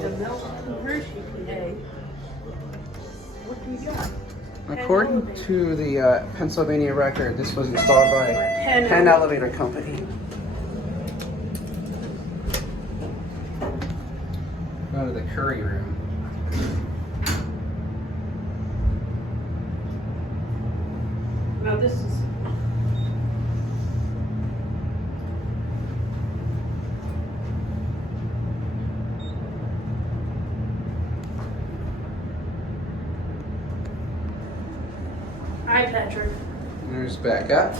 The milk from Hershey, PA. What do you got? According to the Pennsylvania record, this was installed by Penn Elevator Company. Go to the curry room. No, this is. Hi, Patrick. There's Becca.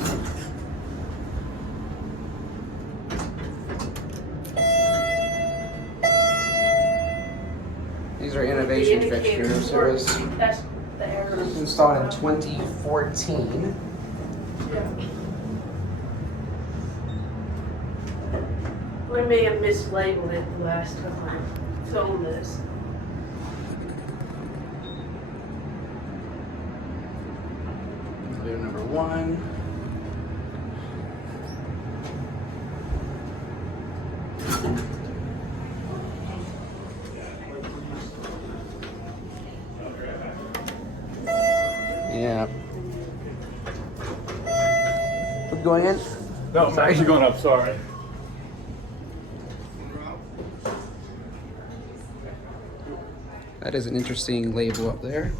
These are innovation fixtures. It was That's the error. installed in 2014. Yeah. We may have mislabeled it the last time I filmed this. Elevator number 1. Yeah. We're going in? No, I'm actually going up, sorry. That is an interesting label up there.